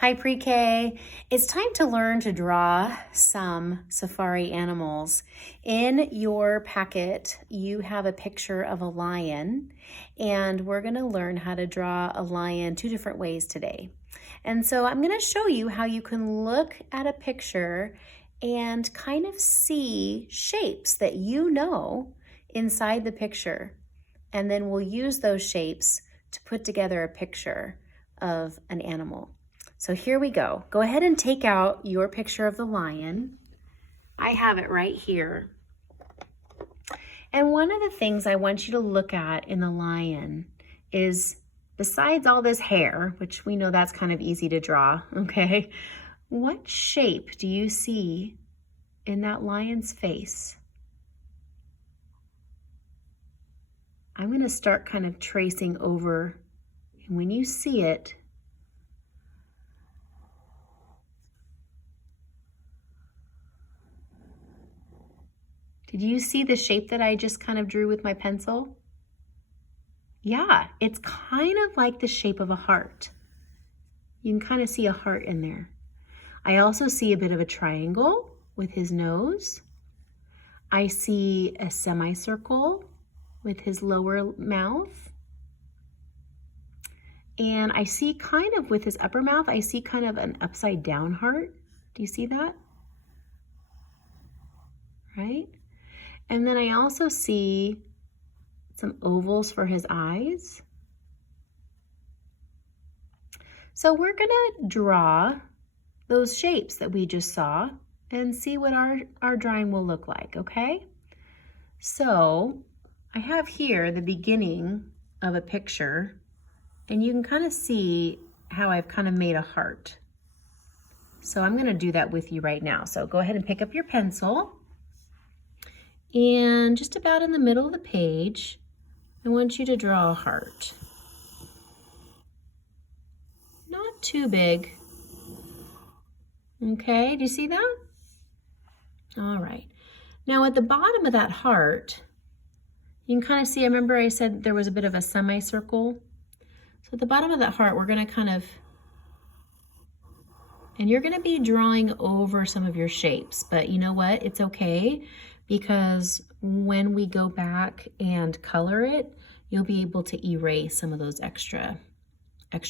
Hi pre-K. It's time to learn to draw some safari animals. In your packet, you have a picture of a lion, and we're going to learn how to draw a lion two different ways today. And so I'm going to show you how you can look at a picture and kind of see shapes that you know inside the picture. And then we'll use those shapes to put together a picture of an animal. So here we go. Go ahead and take out your picture of the lion. I have it right here. And one of the things I want you to look at in the lion is, besides all this hair, which we know that's kind of easy to draw, okay? What shape do you see in that lion's face? I'm going to start kind of tracing over, and when you see it, did you see the shape that I just kind of drew with my pencil? Yeah, it's kind of like the shape of a heart. You can kind of see a heart in there. I also see a bit of a triangle with his nose. I see a semicircle with his lower mouth. And I see kind of with his upper mouth, I see kind of an upside down heart. Do you see that? Right? And then I also see some ovals for his eyes. So we're gonna draw those shapes that we just saw and see what our drawing will look like, okay? So I have here the beginning of a picture, and you can kind of see how I've kind of made a heart. So I'm gonna do that with you right now. So go ahead and pick up your pencil. And just about in the middle of the page, I want you to draw a heart. Not too big. Okay, do you see that? All right. Now at the bottom of that heart, you can kind of see, I remember I said there was a bit of a semicircle. So at the bottom of that heart, we're gonna kind of, and you're gonna be drawing over some of your shapes, but you know what? It's okay, because when we go back and color it, you'll be able to erase some of those extra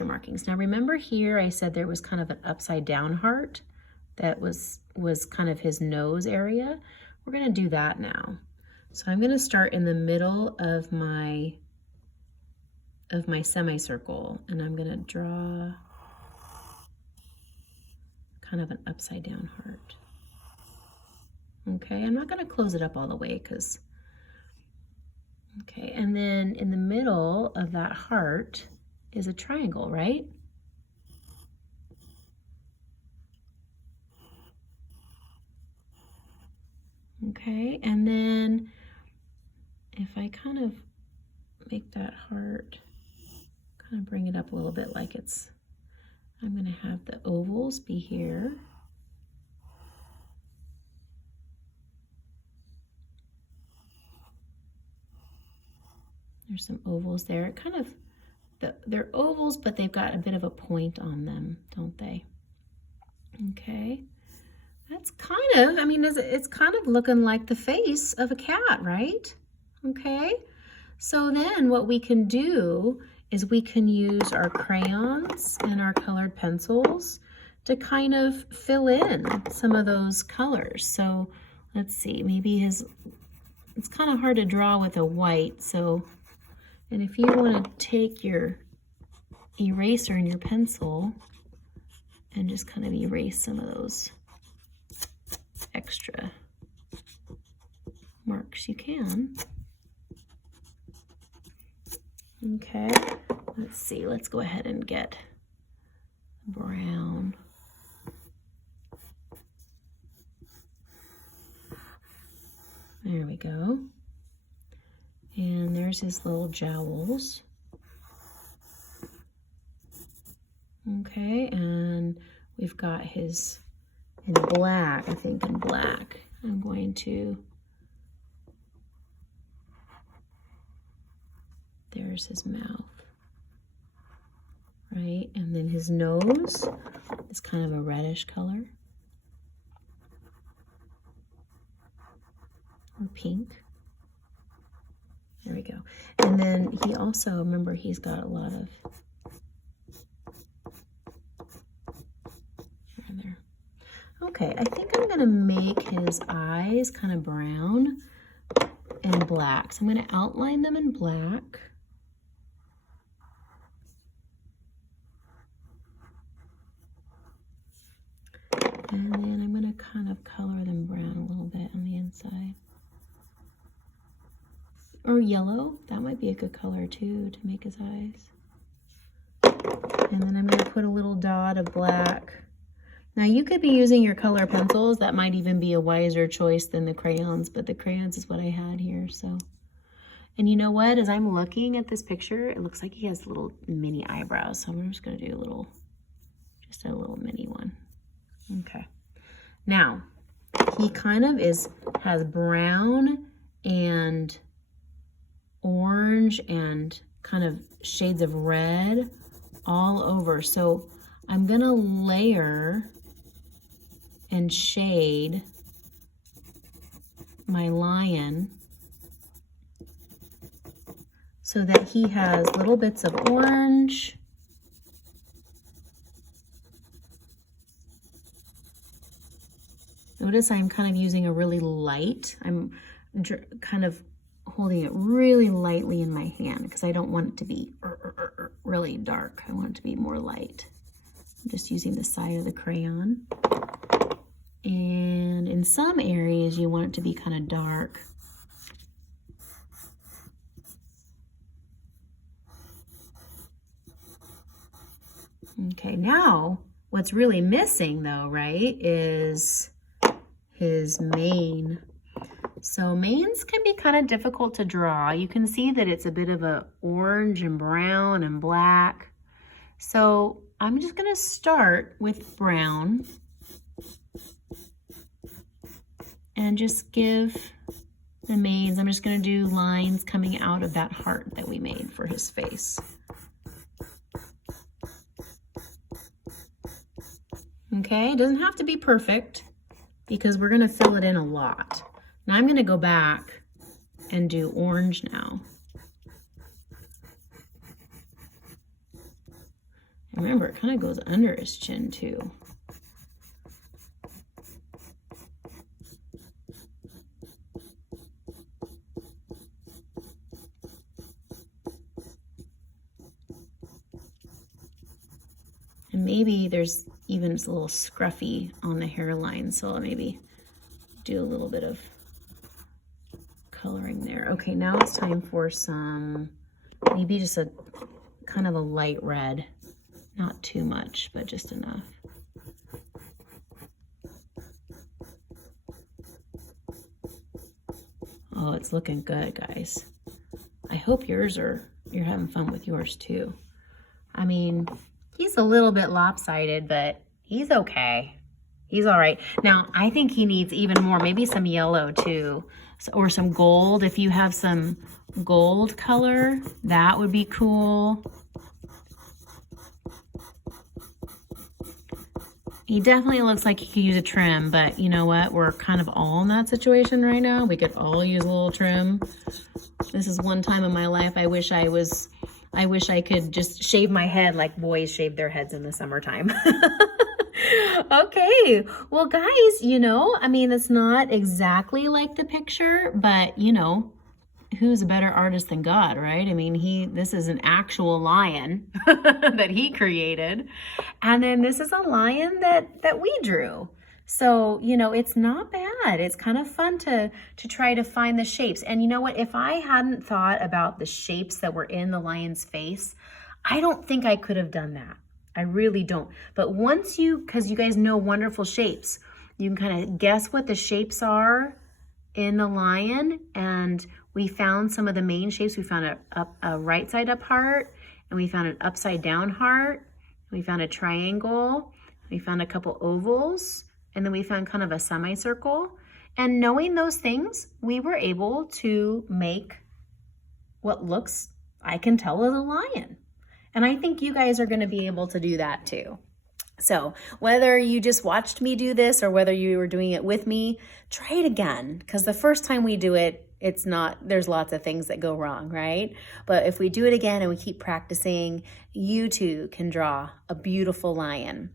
markings. Now remember here I said there was kind of an upside down heart that was kind of his nose area. We're gonna do that now. So I'm gonna start in the middle of my semicircle, and I'm gonna draw kind of an upside down heart. Okay, I'm not gonna close it up all the way because, okay, and then in the middle of that heart is a triangle, right? Okay, and then if I kind of make that heart, kind of bring it up a little bit like it's, I'm gonna have the ovals be here. There's some ovals there. Kind of, they're ovals, but they've got a bit of a point on them, don't they? Okay, that's kind of, I mean, it's kind of looking like the face of a cat, right? Okay, so then what we can do is we can use our crayons and our colored pencils to kind of fill in some of those colors. So let's see, maybe it's kind of hard to draw with a white, so, and if you want to take your eraser and your pencil and just kind of erase some of those extra marks, you can. Okay, let's see, let's go ahead and get brown. There we go. And there's his little jowls. Okay, and we've got his in black, I think in black. I'm going to, there's his mouth, right? And then his nose, It's kind of a reddish color. Or pink. There we go. And then he also, remember, he's got a lot of there. Okay, I think I'm gonna make his eyes kind of brown and black. So I'm gonna outline them in black. And then I'm gonna kind of color them brown a little bit on the inside. Or yellow, that might be a good color too to make his eyes. And then I'm gonna put a little dot of black. Now you could be using your color pencils. That might even be a wiser choice than the crayons, but the crayons is what I had here, so. And you know what, as I'm looking at this picture, it looks like he has little mini eyebrows. So I'm just gonna do a little, just a little mini one. Okay. Now, he kind of has brown and orange and kind of shades of red all over. So I'm gonna layer and shade my lion so that he has little bits of orange, notice I'm kind of using a really light, I'm kind of holding it really lightly in my hand because I don't want it to be really dark. I want it to be more light. I'm just using the side of the crayon. And in some areas you want it to be kind of dark. Okay, now what's really missing though, right, is his mane. So manes can be kind of difficult to draw. You can see that it's a bit of a orange and brown and black. So I'm just gonna start with brown and just give the manes, I'm just gonna do lines coming out of that heart that we made for his face. Okay, it doesn't have to be perfect because we're gonna fill it in a lot. Now I'm gonna go back and do orange now. And remember, it kind of goes under his chin too. And maybe there's even a little scruffy on the hairline, so I'll maybe do a little bit of coloring there. Okay, now it's time for some, maybe just a kind of a light red. Not too much, but just enough. Oh, it's looking good, guys. I hope you're having fun with yours too. I mean, he's a little bit lopsided, but he's okay. He's all right. Now, I think he needs even more, maybe some yellow too, or some gold. If you have some gold color, that would be cool. He definitely looks like he could use a trim, but you know what? We're kind of all in that situation right now. We could all use a little trim. This is one time in my life I wish I could just shave my head like boys shave their heads in the summertime. Okay, well guys, you know, I mean, it's not exactly like the picture, but you know, who's a better artist than God, right? I mean, this is an actual lion that he created. And then this is a lion that we drew. So, you know, it's not bad. It's kind of fun to try to find the shapes. And you know what? If I hadn't thought about the shapes that were in the lion's face, I don't think I could have done that. I really don't. But once because you guys know wonderful shapes, you can kind of guess what the shapes are in the lion. And we found some of the main shapes. We found a right side up heart, and we found an upside down heart. We found a triangle. We found a couple ovals, and then we found kind of a semicircle. And knowing those things, we were able to make what looks, I can tell, as a lion. And I think you guys are going to be able to do that too. So whether you just watched me do this or whether you were doing it with me, try it again, because the first time we do it, there's lots of things that go wrong, right? But if we do it again and we keep practicing, you too can draw a beautiful lion.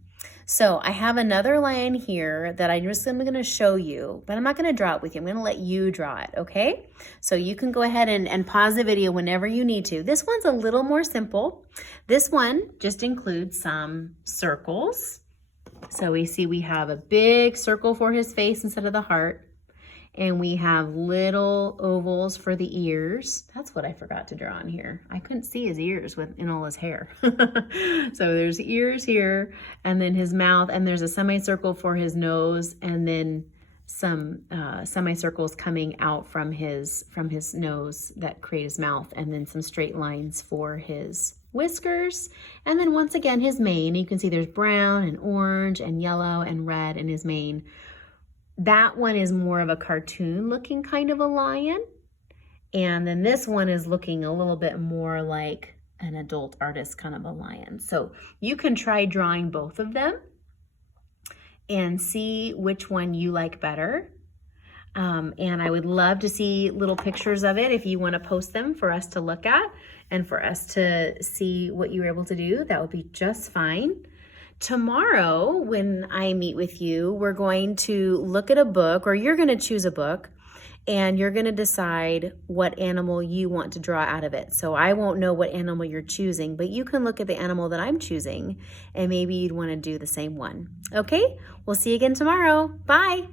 So I have another lion here that I'm going to show you, but I'm not going to draw it with you. I'm going to let you draw it, okay? So you can go ahead and pause the video whenever you need to. This one's a little more simple. This one just includes some circles. So we have a big circle for his face instead of the heart. And we have little ovals for the ears. That's what I forgot to draw on here. I couldn't see his ears in all his hair. So there's ears here, and then his mouth, and there's a semicircle for his nose, and then some semicircles coming out from his nose that create his mouth, and then some straight lines for his whiskers. And then once again, his mane. You can see there's brown and orange and yellow and red in his mane. That one is more of a cartoon looking kind of a lion. And then this one is looking a little bit more like an adult artist kind of a lion. So you can try drawing both of them and see which one you like better. And I would love to see little pictures of it if you want to post them for us to look at and for us to see what you were able to do. That would be just fine. Tomorrow, when I meet with you, we're going to look at a book, or you're going to choose a book, and you're going to decide what animal you want to draw out of it. So I won't know what animal you're choosing, but you can look at the animal that I'm choosing, and maybe you'd want to do the same one. Okay? We'll see you again tomorrow. Bye.